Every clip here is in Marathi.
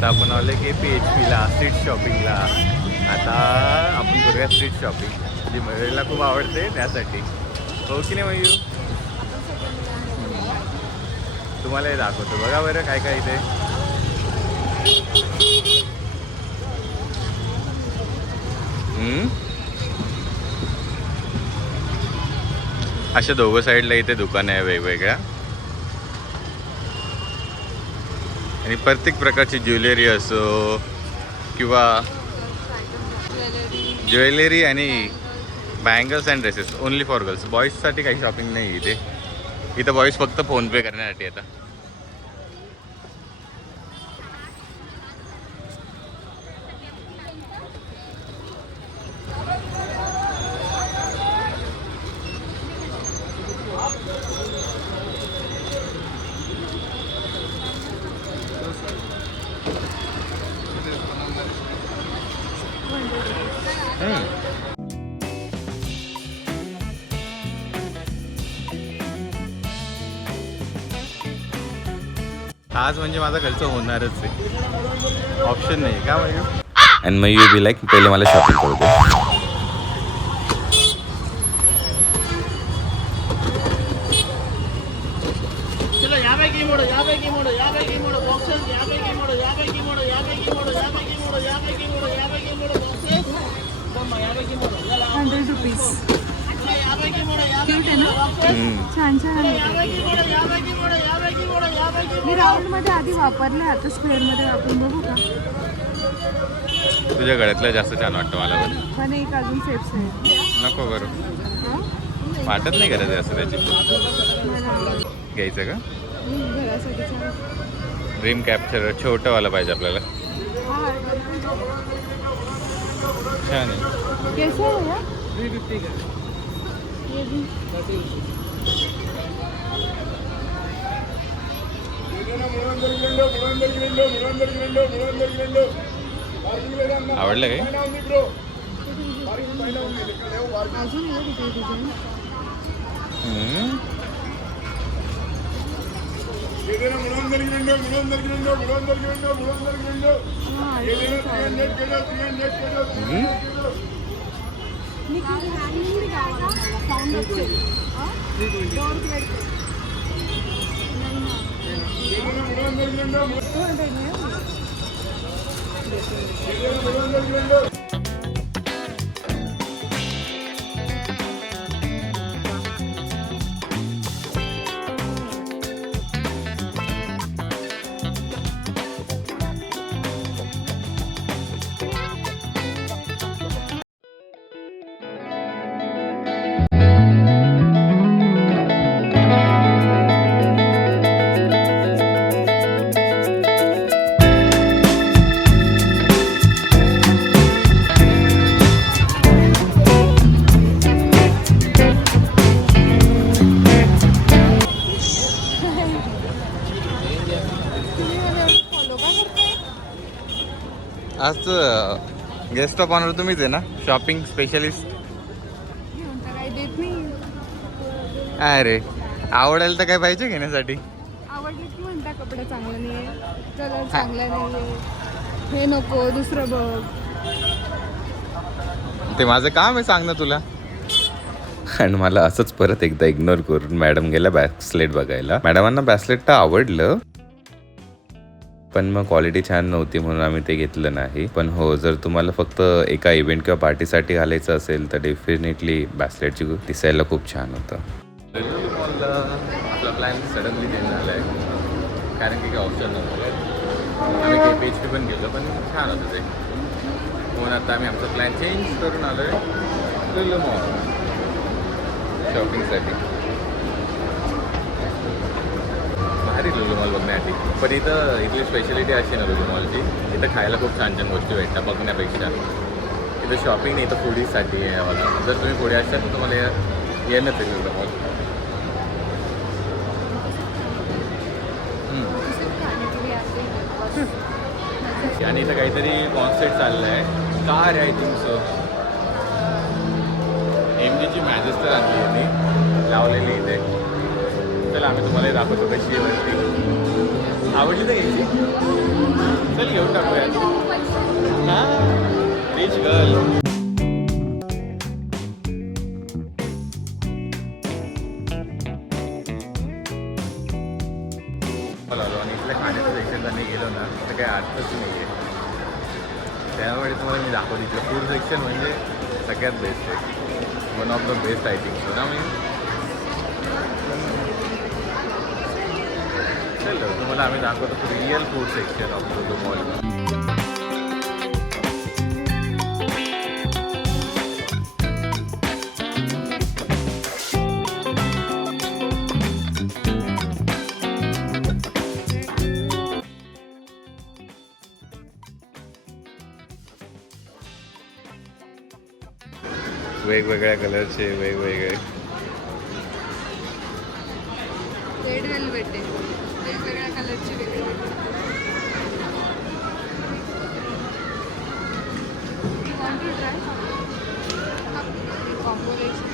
आता आपण आलो की PHPला स्ट्रीट शॉपिंगला. आता आपण करूया स्ट्रीट शॉपिंग, जी मयूरला खूप आवडते त्यासाठी. हो की नाही मयूर? तुम्हाला हे दाखवतो बघा बरं काय काय इथे. अशा दोघं साईडला इथे दुकानं आहे वेगवेगळ्या, आणि प्रत्येक प्रकारची ज्वेलरी असो किंवा ज्वेलरी आणि bangles and dresses only for girls. बॉईजसाठी काही शॉपिंग नाही इथे. इथं बॉईज फक्त फोनपे करण्यासाठी आता. आज म्हणजे माझा खर्च होणारच आहे, ऑप्शन नाही का Mayur? And Mayur be like पहिले मला शॉपिंग करू दे. छान छान. मी राऊंड मध्ये आधी वापरले, आता स्क्वेअर मध्ये वापरून बघू का? तुझ्या गळ्यातलं जास्त छान वाटतं मला. पण एक अजून सेफ्स आहे. नको करू, वाटत नाही गरज आहे असं त्याची. घ्यायचं का? घरासाठी छान. ड्रीम कॅप्चर छोटंवाला पाहिजे आपल्याला. छान आहे. कैसा है यार? 350 का. ये भी आवडलं काय? अजून आहे तिथे डिझाईन. आज गेस्ट ऑफ ऑनर तुम्हीच आहे ना, शॉपिंग स्पेशलिस्ट. काही देत नाही. अरे आवडेल तर काय पाहिजे घेण्यासाठी? आवडली की म्हणता कपडा चांगला नाही, कलर चांगला नाही, हे नको दुसरं बघ. ते माझं काम आहे सांगणं तुला. आणि मला असंच परत एकदा इग्नोर करून मॅडम गेल्या ब्रेसलेट बघायला. मॅडमांना ब्रेसलेट तर आवडलं, पण मग क्वालिटी छान नव्हती म्हणून आम्ही ते घेतलं नाही. पण हो, जर तुम्हाला फक्त एका इव्हेंट किंवा पार्टीसाठी घालायचं असेल तर डेफिनेटली ब्रेसलेटची दिसायला खूप छान होतं. आपला प्लॅन सडनली चेंज झाला आहे, कारण की काही ऑप्शन नव्हतं. आम्ही काही PHP पण गेलो, पण छान होतं ते. म्हणून आता आम्ही आमचा प्लॅन चेंज करून आलो आहे लुलू मॉल शॉपिंगसाठी. भारी लुलू मॉल बघण्यासाठी. पण इथली स्पेशालिटी अशी ना लुलू मॉलची, इथं खायला खूप छान छान गोष्टी भेटतात बघण्यापेक्षा. इथं शॉपिंग नाही, इथं फूडीसाठी आहे आम्हाला. जर तुम्ही पुढे असाल तर तुम्हाला येणंच आहे लुलू मॉल. आणि इथं काहीतरी कॉन्सर्ट चाललं आहे. कार आहे तुमचं MGची मॅजेस्टर आणली आहे ती, लावलेली इथे. चला आम्ही तुम्हाला दाखवतो कशी आहे वरती. आवडली तर घ्यायची. चल घेऊन टाकूया रिच गर्ल. आणि इथल्या खाण्याचं सेक्शन त्यांनी गेलो ना तर काही अर्थच नाही आहे. त्यामुळे तुम्हाला मी दाखवतो इथलं फूड सेक्शन म्हणजे सगळ्यात बेस्ट आहे. One of the best I think so ना. मी चलो तुम्हाला आम्ही दाखवतो real food section of Lulu mall. वेगवेगळ्या कलरचे वेगवेगळे रेड वेल्वेट आहे, वेगवेगळ्या कलरची वेगवेगळे. Want to try? Combination.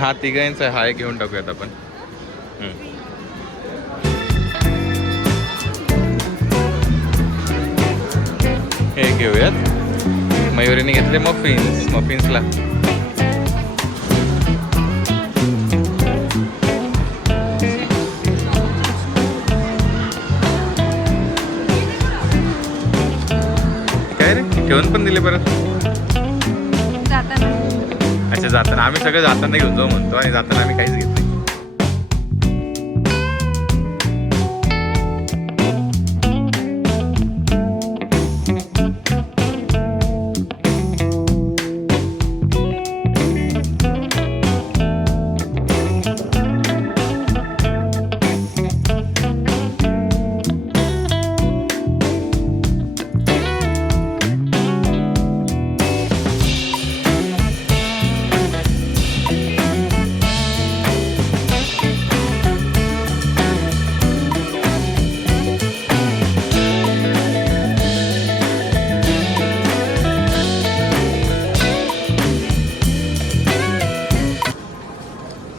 हा तिघांचा हाय घेऊन टाकूयात आपण. हे घेऊयात. मयुरीने घेतले मफिन्सला. काय रे ठेवून पण दिले परत. जाताना अच्छा जाताना आम्ही सगळं जाताना घेऊन जाऊ म्हणतो आणि जाताना आम्ही काहीच घेत नाही.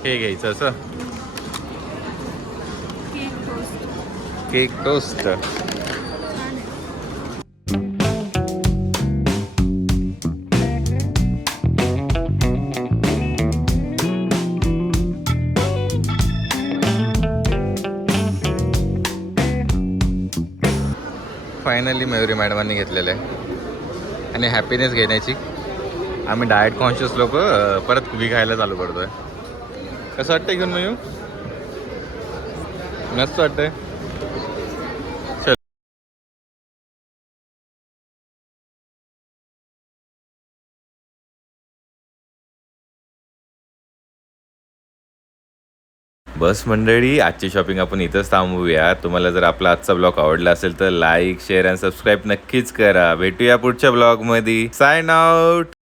हे घ्यायचं असं केक टोस्ट केक टोस्ट. छान आहे. फायनली मयुरी मॅडमांनी घेतलेलं आहे आणि हॅपीनेस घेण्याची आम्ही डाएट कॉन्शियस लोक परत उभी खायला चालू करतोय. कसं वाटतंय घेऊन मयू? मस्त वाटतंय. बस मंडळी, आजची शॉपिंग आपण इथंच थांबवूया. तुम्हाला जर आपला आजचा ब्लॉग आवडला असेल तर लाईक शेअर आणि सबस्क्राईब नक्कीच करा. भेटूया पुढच्या ब्लॉगमध्ये. Sign out.